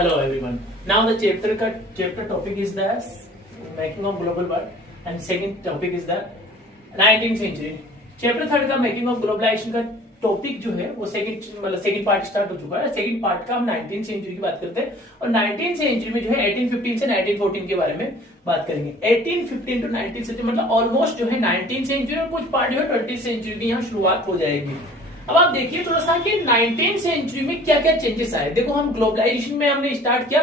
Hello everyone. Now the chapter topic is the making of global world and second topic is the 19th century. Chapter third का making of globalisation का topic जो है वो second part start हो चुका है। Second part का हम 19th सेंचुरी की बात करते हैं और 19th सेंचुरी में जो है 1815 से 1914 के बारे में बात करेंगे। 1815 टू 19th सेंचुरी मतलब ऑलमोस्ट जो है 19th सेंचुरी और कुछ पार्ट जो है 20th सेंचुरी की यहाँ शुरुआत हो जाएगी। अब आप देखिए थोड़ा सा कि 19th सेंचुरी में क्या क्या चेंजेस आए। देखो हम ग्लोबलाइजेशन में हमने स्टार्ट किया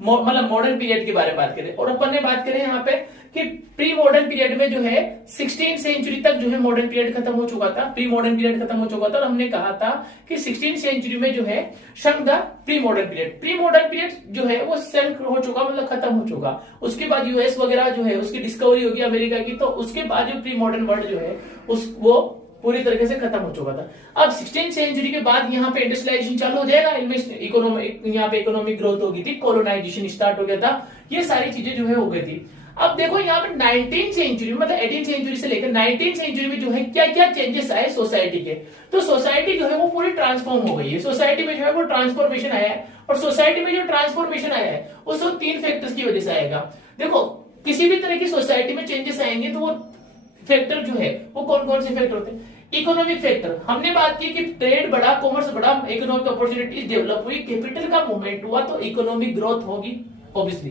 मतलब मॉडर्न पीरियड के बारे में बात करें और अपन ने बात करें यहाँ पे कि प्री मॉडर्न पीरियड में जो है 16th सेंचुरी तक जो है मॉडर्न पीरियड खत्म हो चुका था, प्री मॉडर्न पीरियड खत्म हो चुका था और हमने कहा था कि 16th सेंचुरी में जो है शंक द प्री मॉडर्न पीरियड जो है वो शंक हो चुका मतलब खत्म हो चुका। उसके बाद यूएस वगैरह जो है उसकी डिस्कवरी होगी अमेरिका की, तो उसके बाद जो प्री मॉडर्न वर्ल्ड जो है वो पूरी तरीके से खत्म हो चुका था। अब 16th सेंचुरी के बाद यहाँ पे इंडस्ट्रियलाइजेशन चालू हो जाएगा, यहाँ पे इकोनॉमिक ग्रोथ होगी थी, कोलोनाइजेशन स्टार्ट हो गया था, ये सारी चीजें जो है हो गई थी। अब देखो यहाँ पे 19th सेंचुरी मतलब 18th सेंचुरी से लेकर 19th सेंचुरी में जो है क्या क्या चेंजेस आए सोसाइटी के, तो सोसाइटी जो है वो पूरी ट्रांसफॉर्म हो गई है। सोसाइटी में जो है वो ट्रांसफॉर्मेशन आया है और सोसाइटी में जो ट्रांसफॉर्मेशन आया है उसको 3 फैक्टर्स की वजह से आएगा। देखो किसी भी तरह की सोसाइटी में चेंजेस आएंगे तो वो फैक्टर जो है वो कौन कौन से फैक्टर होते हैं। इकोनॉमिक फैक्टर, हमने बात की कि ट्रेड बढ़ा, कॉमर्स बढ़ा, इकोनॉमिक अपॉर्चुनिटीज डेवलप हुई, कैपिटल का मूवमेंट हुआ तो इकोनॉमिक ग्रोथ होगी। ऑब्वियसली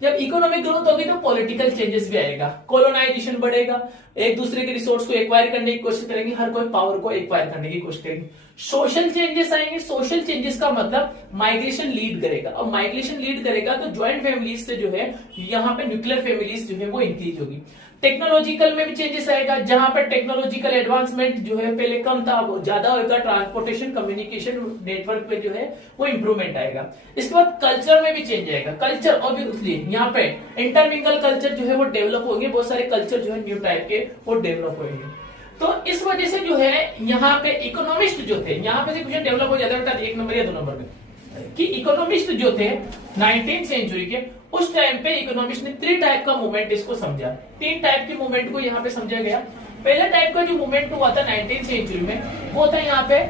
जब इकोनॉमिक ग्रोथ होगी तो पॉलिटिकल चेंजेस भी आएगा, कोलोनाइजेशन बढ़ेगा, एक दूसरे के रिसोर्स को एक्वायर करने की कोशिश करेंगे, हर कोई पावर को एक्वायर करने की कोशिश करेंगे। सोशल चेंजेस आएंगे, सोशल चेंजेस का मतलब माइग्रेशन लीड करेगा और माइग्रेशन लीड करेगा तो ज्वाइंट फैमिलीज से जो है यहाँ पे न्यूक्लियर फैमिलीज जो है वो इंक्रीज होगी। टेक्नोलॉजिकल में भी चेंजेस आएगा, जहां पर टेक्नोलॉजिकल एडवांसमेंट जो है पहले कम था वो ज्यादा होगा, ट्रांसपोर्टेशन कम्युनिकेशन नेटवर्क पे जो है वो इंप्रूवमेंट आएगा। इसके बाद कल्चर में भी चेंज आएगा, कल्चर ऑब्वियसली यहाँ पे इंटरमिंगल कल्चर जो है वो डेवलप होंगे, बहुत सारे कल्चर जो है न्यू टाइप के वो डेवलप होंगे। तो इस वजह से जो है यहाँ पे इकोनॉमिस्ट जो थे, यहाँ पे से कुछ डेवलप हो जाता है 1 नंबर या 2 नंबर में कि इकोनॉमिस्ट जो थे 19th सेंचुरी के उस टाइम पे इकोनॉमिस्ट ने 3 टाइप का मूवमेंट इसको समझा, 3 टाइप के मूवमेंट को यहाँ पे समझा गया। पहला टाइप का जो मूवमेंट हुआ था 19th सेंचुरी में वो था यहाँ पे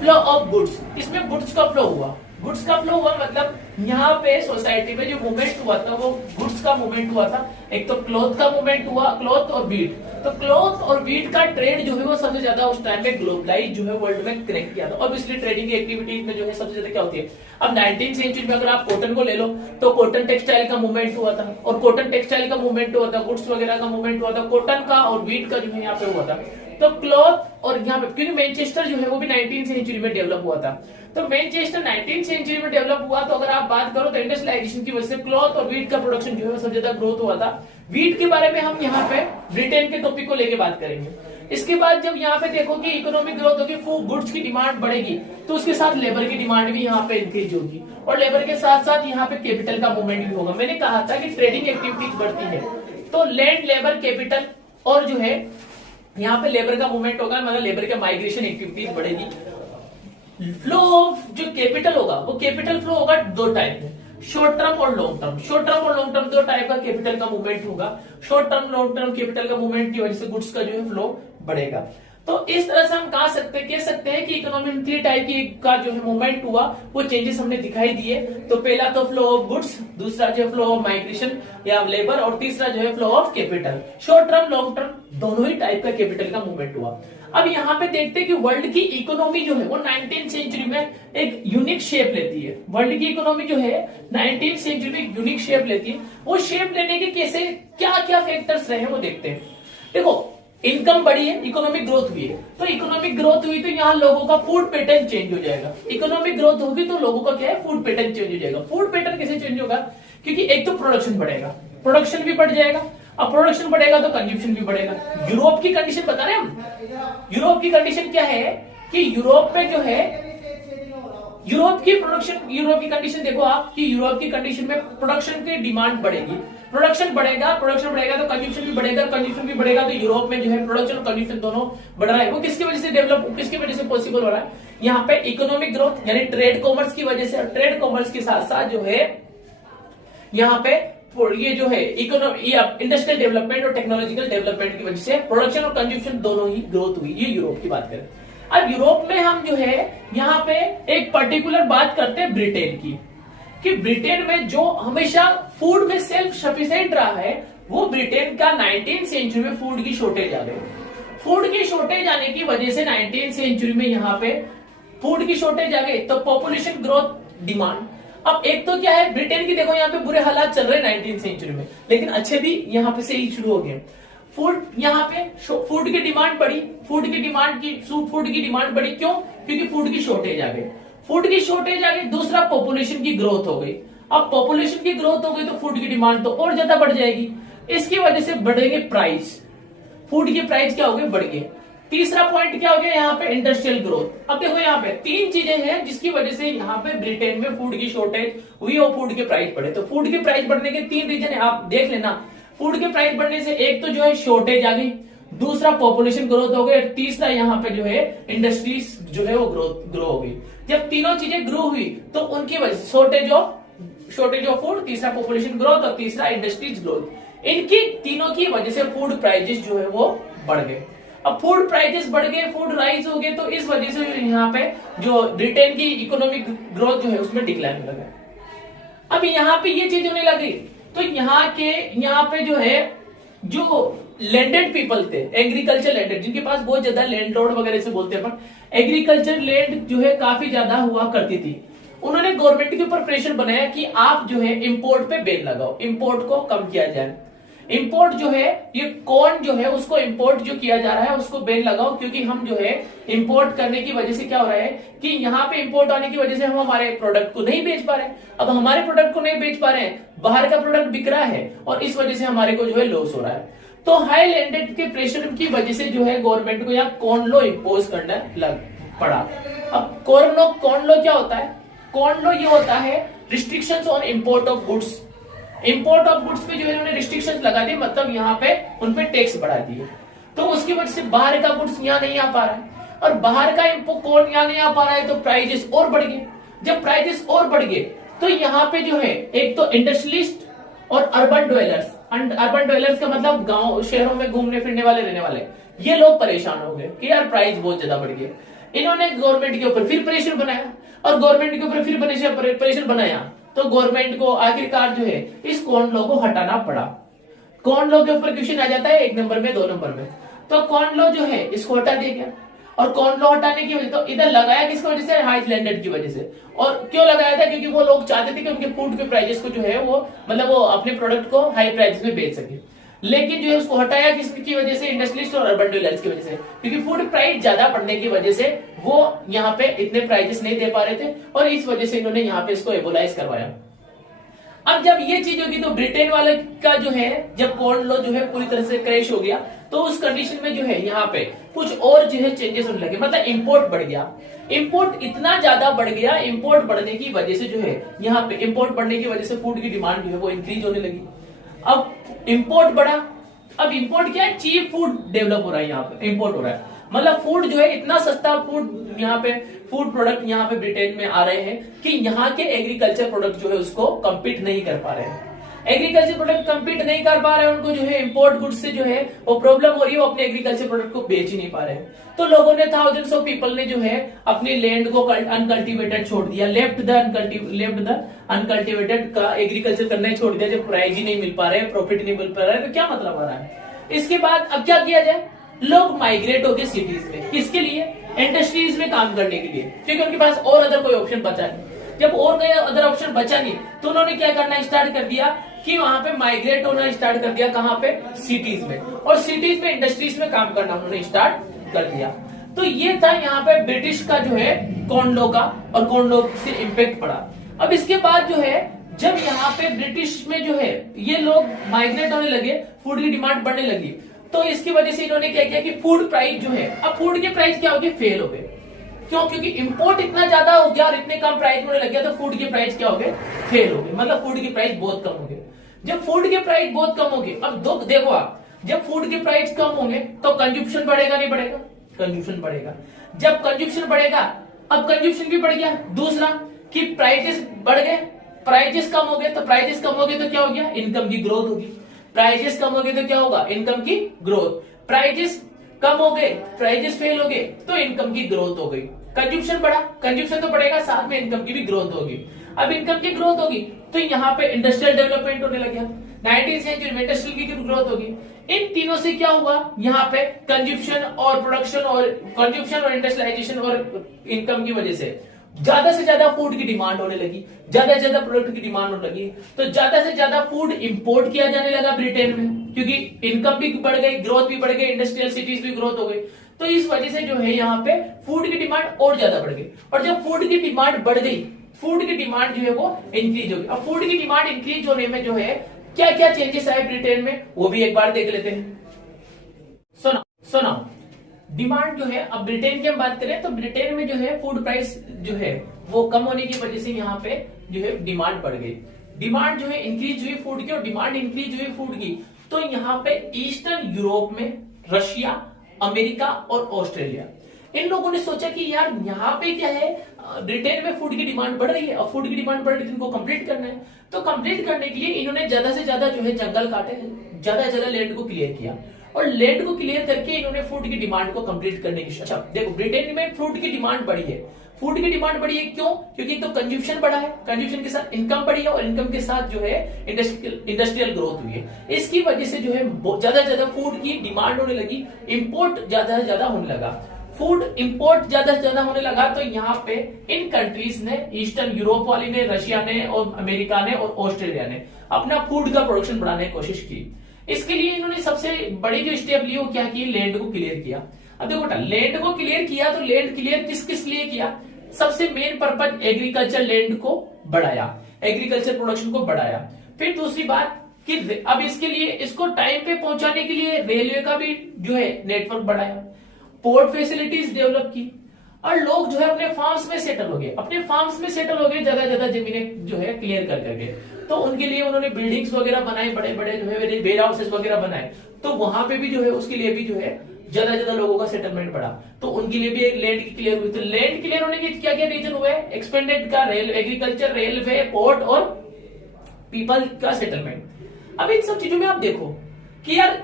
फ्लो ऑफ गुड्स। इसमें गुड्स का फ्लो हुआ, गुड्स का फ्लो हुआ मतलब यहाँ पे सोसाइटी में जो मूवमेंट हुआ था वो गुड्स का मूवमेंट हुआ था। एक तो क्लॉथ का मूवमेंट हुआ, क्लॉथ और वीट, तो क्लॉथ और वीट का ट्रेड जो है वो सबसे ज्यादा उस टाइम पे ग्लोबलाइज जो है वर्ल्ड में कनेक्ट किया था। ऑब्वियसली ट्रेडिंग की एक्टिविटीज में जो है सबसे ज्यादा क्या होती है। अब 19th सेंचुरी में अगर आप कॉटन को ले लो तो कॉटन टेक्सटाइल का मूवमेंट हुआ था और कॉटन टेक्सटाइल का मूवमेंट हुआ था, गुड्स वगैरह का मूवमेंट हुआ था, कॉटन का और वीट का जो है यहाँ पे हुआ था। तो क्लॉथ और यहाँ पे क्योंकि मैनचेस्टर जो है वो भी 19th सेंचुरी में डेवलप हुआ था, तो मैनचेस्टर 19th सेंचुरी में डेवलप हुआ। तो अगर आप बात करो तो इंडस्ट्रियलाइजेशन की वजह से क्लॉथ और वीट का प्रोडक्शन जो है सबसे ज्यादा ग्रोथ हुआ था। वीट के बारे में हम यहाँ पे ब्रिटेन के टॉपिक को लेके बात करेंगे। इसके बाद जब यहाँ पे देखो कि इकोनॉमिक ग्रोथ होगी, गुड्स की डिमांड बढ़ेगी तो उसके साथ लेबर की डिमांड भी यहाँ पे इंक्रीज होगी और लेबर के साथ साथ यहाँ पे कैपिटल का मूवमेंट भी होगा। मैंने कहा था कि ट्रेडिंग एक्टिविटीज बढ़ती है तो लैंड, लेबर, कैपिटल और जो है यहाँ पे लेबर का मूवमेंट होगा, मतलब लेबर के माइग्रेशन एक्टिविटीज बढ़ेगी। फ्लो ऑफ जो कैपिटल होगा वो कैपिटल फ्लो होगा 2 टाइप में, शॉर्ट टर्म और लॉन्ग टर्म। शॉर्ट टर्म और लॉन्ग टर्म 2 टाइप का कैपिटल का मूवमेंट होगा। Short term long term capital का मूवमेंट की वजह से गुड्स का जो है फ्लो बढ़ेगा। तो इस तरह से हम कह सकते हैं कि इकोनॉमी में 3 टाइप की का जो है मूवमेंट हुआ, वो चेंजेस हमने दिखाई दिए। तो पहला तो फ्लो ऑफ गुड्स, दूसरा जो है फ्लो ऑफ माइग्रेशन या लेबर और तीसरा जो है flow of capital. Short term long term दोनों ही टाइप का कैपिटल का मूवमेंट हुआ। अब यहाँ पे देखते हैं कि वर्ल्ड की इकोनॉमी जो है वो 19th सेंचुरी में एक यूनिक शेप लेती है। वर्ल्ड की इकोनॉमी जो है 19th सेंचुरी में एक यूनिक शेप लेती है। वो शेप लेने के कैसे क्या क्या फैक्टर्स रहे वो देखते हैं। देखो इनकम बढ़ी है, इकोनॉमिक ग्रोथ हुई है, तो इकोनॉमिक ग्रोथ हुई तो यहाँ लोगों का फूड पैटर्न चेंज हो जाएगा। इकोनॉमिक ग्रोथ होगी तो लोगों का क्या है, फूड पैटर्न चेंज हो जाएगा। फूड पैटर्न कैसे चेंज होगा, क्योंकि एक तो प्रोडक्शन बढ़ेगा, प्रोडक्शन भी बढ़ जाएगा। अब प्रोडक्शन बढ़ेगा तो कंज्यूमशन भी बढ़ेगा। यूरोप की कंडीशन बता रहे हैं हम, यूरोप की कंडीशन क्या है कि यूरोप में जो है यूरोप की कंडीशन देखो आप कि यूरोप की कंडीशन में प्रोडक्शन की डिमांड बढ़ेगी, प्रोडक्शन बढ़ेगा तो कंज्यूमशन भी बढ़ेगा, कंज्यूमशन भी बढ़ेगा तो यूरोप में जो है प्रोडक्शन और कंज्यूमशन दोनों बढ़ रहा है। वो किसकी वजह से डेवलप, किसकी वजह से पॉसिबल हो रहा है, यहाँ पे इकोनॉमिक ग्रोथ यानी ट्रेड कॉमर्स की वजह से। ट्रेड कॉमर्स के साथ साथ जो है यहाँ पे ये जो है इकोनॉमी इंडस्ट्रियल डेवलपमेंट और टेक्नोलॉजिकल डेवलपमेंट की वजह से प्रोडक्शन और कंज्यूमशन दोनों ही ग्रोथ हुई। ये यूरोप की बात करें। अब यूरोप में हम जो है यहाँ पे एक पर्टिकुलर बात करते हैं ब्रिटेन की, कि ब्रिटेन में जो हमेशा फूड में सेल्फ सफिशिएंट रहा है, वो ब्रिटेन का 19th सेंचुरी में फूड की शॉर्टेज आ गई। फूड की शॉर्टेज आने की वजह से 19th सेंचुरी में यहाँ पे फूड की शॉर्टेज आ गई, तो पॉपुलेशन ग्रोथ डिमांड। अब एक तो क्या है, ब्रिटेन की देखो यहाँ पे बुरे हालात चल रहे हैं 19th सेंचुरी में, लेकिन अच्छे भी यहाँ पे से ही शुरू हो गए। फूड यहाँ पे फूड की डिमांड बढ़ी, फूड की डिमांड बढ़ी क्यों? क्योंकि फूड की शॉर्टेज आ गई, फूड की शॉर्टेज आ गई। दूसरा पॉपुलेशन की ग्रोथ हो गई। अब पॉपुलेशन की ग्रोथ हो गई तो फूड की डिमांड तो और ज्यादा बढ़ जाएगी, इसकी वजह से बढ़ेंगे प्राइस, फूड के प्राइस क्या हो गए, बढ़ गए। तीसरा पॉइंट क्या हो गया यहाँ पे, इंडस्ट्रियल ग्रोथ। अब देखो यहाँ पे तीन चीजें हैं जिसकी वजह से यहाँ पे ब्रिटेन में फूड की शॉर्टेज हुई और फूड के प्राइस बढ़े। तो फूड के प्राइस बढ़ने के तीन रीजन है, आप देख लेना। फूड के प्राइस बढ़ने से एक तो जो है शॉर्टेज आ गई, दूसरा पॉपुलेशन ग्रोथ हो गई, तीसरा यहाँ पे जो है इंडस्ट्रीज जो है वो ग्रो हो गई। जब तीनों चीजें ग्रो हुई तो उनकी वजह से शॉर्टेज ऑफ फूड, तीसरा पॉपुलेशन ग्रोथ और तीसरा इंडस्ट्रीज ग्रोथ, इनकी तीनों की वजह से फूड प्राइजेस जो है वो बढ़ गए। अब फूड प्राइजेस बढ़ गए, फूड राइज हो गए, तो इस वजह से यहाँ पे जो ब्रिटेन की इकोनॉमिक ग्रोथ जो है उसमें डिक्लाइन लगा। अब यहाँ पे ये चीज होने लगी, तो यहाँ पे जो है जो लैंडेड पीपल थे, एग्रीकल्चर लैंडेड, जिनके पास बहुत ज्यादा लैंड लॉर्ड वगैरह से बोलते हैं, पर एग्रीकल्चर लैंड जो है काफी ज्यादा हुआ करती थी। उन्होंने गवर्नमेंट के ऊपर प्रेशर बनाया कि आप जो है इंपोर्ट पे बैन लगाओ, इंपोर्ट को कम किया जाए। इंपोर्ट जो है ये कॉर्न जो है उसको इंपोर्ट जो किया जा रहा है उसको बैन लगाओ, क्योंकि हम जो है इंपोर्ट करने की वजह से क्या हो रहा है कि यहाँ पे इंपोर्ट आने की वजह से हम हमारे प्रोडक्ट को नहीं बेच पा रहे हैं। अब हमारे प्रोडक्ट को नहीं बेच पा रहे हैं, बाहर का प्रोडक्ट बिक रहा है और इस वजह से हमारे को जो है लॉस हो रहा है। तो हाई लैंडेड के प्रेशर की वजह से जो है गवर्नमेंट को यहाँ कॉर्न लॉ इंपोज करना लग पड़ा। अब कॉर्न लॉ क्या होता है? कॉर्न लॉ ये होता है restrictions on import of goods. Import of goods पे जो है इन्होंने रिस्ट्रिक्शंस लगा दी, मतलब यहाँ पे उन पे टैक्स बढ़ा दिए। तो उसकी वजह से बाहर का गुड्स यहाँ नहीं आ पा रहा है, और बाहर का कॉर्न यहाँ नहीं आ पा रहा है, तो प्राइजेस और बढ़ गए। जब प्राइजेस और बढ़ गए तो यहाँ पे जो है एक तो इंडस्ट्रियलिस्ट और अर्बन ड्वेलर्स का मतलब गांव शहरों में घूमने फिरने वाले रहने वाले, ये लोग परेशान हो गए कि यार प्राइस बहुत ज्यादा बढ़ गया। इन्होंने गवर्नमेंट के ऊपर फिर प्रेशर बनाया, और गवर्नमेंट के ऊपर फिर प्रेशर बनाया, तो गवर्नमेंट को आखिरकार जो है इस कॉर्न लॉ को हटाना पड़ा। कॉर्न लॉ के ऊपर क्वेश्चन आ जाता है 1 नंबर में, 2 नंबर में। तो कॉर्न लॉ जो है इसको हटा दिया गया, और कॉर्न लॉ हटाने की वजह तो इधर लगाया किसकी वजह से? हाई लैंडेड की वजह से। और क्यों लगाया था? क्योंकि वो लोग चाहते थे कि उनके फूड के प्राइजेस को जो है वो मतलब वो अपने प्रोडक्ट को हाई प्राइस में बेच सके। लेकिन जो है उसको हटाया किसकी वजह से? इंडस्ट्रियलिस्ट और अर्बन डीलर्स की वजह से, क्योंकि फूड प्राइस ज्यादा बढ़ने की वजह से वो यहाँ पे इतने प्राइजेस नहीं दे पा रहे थे, और इस वजह से इन्होंने यहाँ पे इसको एबोलाइज करवाया। अब जब ये चीज होगी तो ब्रिटेन वाले का जो है जब कॉर्न लॉ जो है पूरी तरह से क्रैश हो गया, तो उस कंडीशन में जो है यहाँ पे कुछ और जो है चेंजेस होने लगे, मतलब इंपोर्ट बढ़ गया। इंपोर्ट इतना ज्यादा बढ़ गया, इंपोर्ट बढ़ने की वजह से जो है यहाँ पे इंपोर्ट बढ़ने की वजह से फूड की डिमांड जो है वो इंक्रीज होने लगी। अब इंपोर्ट बढ़ा, अब इंपोर्ट क्या है? चीप फूड डेवलप हो रहा है, यहाँ पे इंपोर्ट हो रहा है, मतलब फूड जो है इतना सस्ता फूड यहाँ पे फूड प्रोडक्ट यहाँ पे ब्रिटेन में आ रहे हैं कि यहाँ के एग्रीकल्चर प्रोडक्ट जो है उसको कम्पीट नहीं कर पा रहे हैं। एग्रीकल्चर प्रोडक्ट कम्पीट नहीं कर पा रहे हैं, उनको जो है इंपोर्ट गुड्स से जो है वो प्रॉब्लम हो रही है, वो अपने एग्रीकल्चर प्रोडक्ट को बेच ही नहीं पा रहे हैं। तो लोगों ने थाउजेंड्स ऑफ पीपल ने जो है अपनी लैंड को अनकल्टिवेटेड छोड़ दिया, लेफ्ट द अनकल्टिवेटेड का एग्रीकल्चर करना ही छोड़ दिया। जब प्राइस ही नहीं मिल पा रहे हैं, प्रॉफिट नहीं मिल पा रहा है, तो क्या मतलब आ रहा है? इसके बाद अब क्या किया जाए? लोग माइग्रेट हो गए सिटीज में, किसके लिए? इंडस्ट्रीज में काम करने के लिए, क्योंकि उनके पास और अदर कोई ऑप्शन बचा नहीं। जब और कोई अदर ऑप्शन बचा नहीं, तो उन्होंने क्या करना स्टार्ट कर दिया कि वहां पे माइग्रेट होना स्टार्ट कर दिया। कहां पे? सिटीज में, और सिटीज में इंडस्ट्रीज में काम करना उन्होंने स्टार्ट कर दिया। तो ये था यहाँ पे ब्रिटिश का जो है कॉर्न लॉ का, और कॉर्न लॉ से इम्पैक्ट पड़ा। अब इसके बाद जो है जब यहाँ पे ब्रिटिश में जो है ये लोग माइग्रेट होने लगे, फूड की डिमांड बढ़ने लगी, तो इसकी वजह से इन्होंने क्या किया कि फूड प्राइस जो है, अब फूड के प्राइस क्या हो गए? फेल हो गए। क्यों? क्योंकि इंपोर्ट इतना ज्यादा हो गया और इतने कम प्राइस होने लग गया, तो फूड के प्राइस क्या हो गए? फेल हो गए, मतलब फूड के प्राइस बहुत कम हो गए। जब फूड के प्राइस बहुत कम हो गए, अब देखो आप, जब फूड के प्राइस कम होंगे तो कंजप्शन बढ़ेगा नहीं बढ़ेगा? कंजप्शन बढ़ेगा। जब कंजप्शन बढ़ेगा, अब कंजप्शन भी बढ़ गया। दूसरा कि प्राइजेस बढ़ गए, प्राइजेस कम हो गए, तो प्राइजेस कम हो गए तो क्या हो गया? इनकम की ग्रोथ होगी। प्राइजेस कम हो गए तो क्या होगा? इनकम की ग्रोथ। प्राइजेस कम हो गए, प्राइजेस फेल हो गए, तो इनकम की ग्रोथ हो गई। कंज्यूमशन बढ़ा, कंज्यूमशन तो बढ़ेगा, साथ में इनकम की भी ग्रोथ होगी। अब इनकम की ग्रोथ होगी तो यहाँ पे इंडस्ट्रियल डेवलपमेंट होने लग गया। 19वीं सेंचुरी में इंडस्ट्रियल की ग्रोथ होगी। इन तीनों से क्या हुआ, यहाँ पे कंज्यूमशन और प्रोडक्शन और कंज्यूमशन और इंडस्ट्रियलाइजेशन और इनकम की वजह से ज्यादा से ज्यादा फूड की डिमांड होने लगी, ज्यादा से ज्यादा प्रोडक्ट की डिमांड होने लगी, तो ज्यादा से ज्यादा फूड इंपोर्ट किया जाने लगा ब्रिटेन में, क्योंकि इनकम भी बढ़ गई, ग्रोथ भी बढ़ गई, इंडस्ट्रियल सिटीज भी ग्रोथ हो गई। तो इस वजह से जो है यहाँ पे फूड की डिमांड और ज्यादा बढ़ गई। और जब फूड की डिमांड बढ़ गई, फूड की डिमांड जो है वो इंक्रीज होगी। अब फूड की डिमांड इंक्रीज होने में जो है क्या क्या चेंजेस आए ब्रिटेन में, वो भी एक बार देख लेते हैं। सुना डिमांड जो है, अब ब्रिटेन की हम बात करें तो ब्रिटेन में जो है फूड प्राइस जो है वो कम होने की वजह से यहाँ पे जो है डिमांड बढ़ गई। डिमांड जो है इंक्रीज हुई फूड की, और डिमांड इंक्रीज हुई फूड की, तो यहाँ पे ईस्टर्न यूरोप में रशिया, अमेरिका और ऑस्ट्रेलिया, इन लोगों ने सोचा कि यार यहाँ पे क्या है, ब्रिटेन में फूड की डिमांड बढ़ रही है और फूड की डिमांड बढ़ रही है, इनको कंप्लीट करना है। तो कंप्लीट करने के लिए इन्होंने ज्यादा से ज्यादा जो है जंगल काटे, ज्यादा से ज्यादा लैंड को क्लियर किया, और लैंड को क्लियर करके इन्होंने फूड की डिमांड को कंप्लीट करने की। अच्छा देखो, ब्रिटेन में फूड की डिमांड बढ़ी है। फूड की डिमांड बढ़ी है क्यों? क्योंकि तो कंज्यूमशन बढ़ा है, कंज्यूमशन के साथ इनकम बढ़ी है, और इनकम के साथ जो है इंडस्ट्रियल ग्रोथ हुई है। इसकी वजह से जो है ज्यादा से ज्यादा फूड की डिमांड होने लगी, इंपोर्ट ज्यादा से ज्यादा होने लगा। फूड इंपोर्ट ज्यादा से ज्यादा होने लगा, तो यहाँ पे इन कंट्रीज ने, ईस्टर्न यूरोप वाली ने, रशिया ने और अमेरिका ने और ऑस्ट्रेलिया ने अपना फूड का प्रोडक्शन बढ़ाने की कोशिश की। इसके लिए इन्होंने सबसे बड़ी जो स्टेप ली वो क्या की, लैंड को क्लियर किया। अब देखो बेटा, लैंड को क्लियर किया तो लैंड क्लियर किस किस लिए किया? सबसे मेन पर्पज एग्रीकल्चर, लैंड को बढ़ाया, एग्रीकल्चर प्रोडक्शन को बढ़ाया। फिर दूसरी बात कि अब इसके लिए, इसको टाइम पे पहुंचाने के लिए रेलवे का भी जो है नेटवर्क बढ़ाया, पोर्ट फैसिलिटीज डेवलप की, और लोग जो है अपने फार्म्स में सेटल हो गए, अपने फार्म्स में सेटल हो गए, ज्यादा ज्यादा जमीनें जो है क्लियर कर करके। तो उनके लिए उन्होंने बिल्डिंग्स वगैरह बनाए, बड़े बड़े जो है वेयर हाउसेस वगैरह बनाए, तो वहां पे भी जो है उसके लिए भी जो है ज्यादा ज्यादा लोगों का सेटलमेंट बढ़ा, तो उनके लिए भी एक लैंड की क्लियर हुई। तो लैंड क्लियर होने के क्या क्या रीजन हुए? एक्सपेंडेड का रेल, एग्रीकल्चर, रेलवे, पोर्ट और पीपल का सेटलमेंट। अब इन सब चीजों में आप देखो कि यार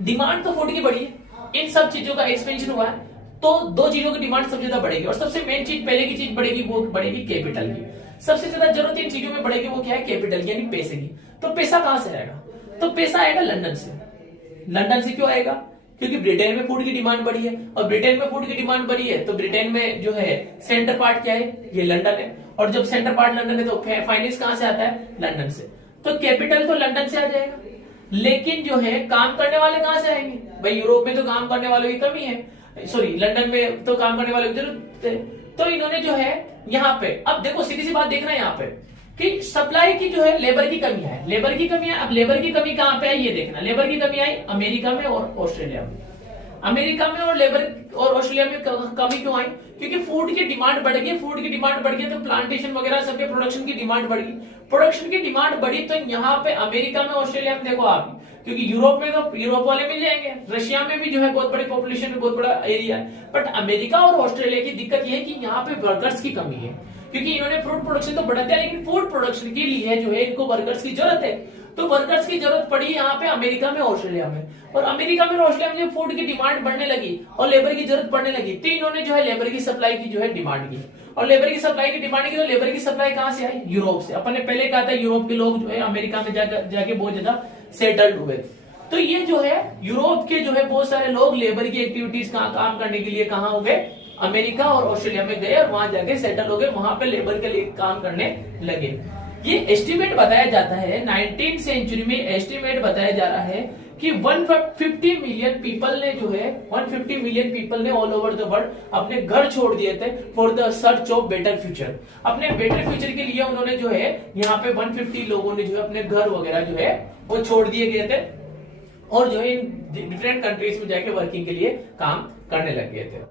डिमांड तो फूड की बढ़ी है, इन सब चीजों का एक्सपेंशन हुआ है, तो दो चीजों की डिमांड सबसे ज्यादा बढ़ेगी, और सबसे मेन चीज, पहले की चीज बढ़ेगी, वो बढ़ेगी कैपिटल की। सबसे ज्यादा जरूरत इन चीजों में बढ़ेगी, वो क्या है? कैपिटल, यानी पैसे की। तो पैसा कहां से आएगा? तो पैसा आएगा लंदन से। लंदन से क्यों आएगा? क्योंकि ब्रिटेन में फूड की डिमांड बढ़ी है, और ब्रिटेन में फूड की डिमांड बढ़ी है तो ब्रिटेन में जो है सेंटर पार्ट क्या है? ये लंदन है, और जब सेंटर पार्ट लंदन है तो फाइनेंस कहां से आता है? लंदन से। तो कैपिटल तो लंदन से आ जाएगा, लेकिन जो है काम करने वाले कहां से आएंगे? भाई यूरोप में तो काम करने वालों की कमी है, सॉरी लंदन में तो काम करने वालों की जरूरत है। तो इन्होंने जो है यहाँ पे, अब देखो सीधी सी बात देखना है यहाँ पे कि सप्लाई की जो है लेबर की कमी है, लेबर की कमी है। अब लेबर की कमी कहां पे आई ये देखना, लेबर की कमी आई अमेरिका में और ऑस्ट्रेलिया में। अमेरिका में और लेबर और ऑस्ट्रेलिया में कमी क्यों आई? क्योंकि फूड की डिमांड बढ़ गई, फूड की डिमांड बढ़ गई तो प्लांटेशन वगैरह सबके प्रोडक्शन की डिमांड बढ़ गई, प्रोडक्शन की डिमांड बढ़ी, तो यहाँ पे अमेरिका में, ऑस्ट्रेलिया में देखो आप, क्योंकि यूरोप में तो यूरोप वाले मिल जाएंगे, रशिया में भी जो है बहुत बड़ी पॉपुलेशन है, बहुत बड़ा एरिया है, बट अमेरिका और ऑस्ट्रेलिया की दिक्कत यह है कि यहाँ पे वर्कर्स की कमी है, क्योंकि इन्होंने फूड प्रोडक्शन तो बढ़ा दिया, लेकिन फूड प्रोडक्शन के लिए जो है इनको वर्कर्स की जरूरत है। तो वर्कर्स की जरूरत पड़ी यहाँ पे अमेरिका में, ऑस्ट्रेलिया में, और अमेरिका में और ऑस्ट्रेलिया में जब फूड की डिमांड बढ़ने लगी और लेबर की जरूरत पड़ने लगी, तो इन्होंने जो है लेबर की सप्लाई की जो है डिमांड की, और लेबर की सप्लाई की डिमांड की, तो लेबर की सप्लाई कहां से आई? यूरोप से। अपन ने पहले कहा था यूरोप के लोग जो है अमेरिका में जाके बहुत ज्यादा सेटल्ड हुए, तो ये जो है यूरोप के जो है बहुत सारे लोग लेबर की एक्टिविटीज काम करने के लिए कहां हो गए? अमेरिका और ऑस्ट्रेलिया में गए, और वहां जाके सेटल हो गए, वहां पे लेबर के लिए काम करने लगे। ये एस्टिमेट बताया जाता है, 19th सेंचुरी में एस्टिमेट बताया जा रहा है कि 150 मिलियन पीपल ने जो है 150 मिलियन पीपल ने ऑल ओवर द वर्ल्ड अपने घर छोड़ दिए थे for the search of better future. अपने बेटर फ्यूचर के लिए उन्होंने जो है यहाँ पे 150 लोगों ने जो है अपने घर वगैरह जो है वो छोड़ दिए गए थे, और जो है इन डिफरेंट कंट्रीज में जाके वर्किंग के लिए काम करने लग गए थे।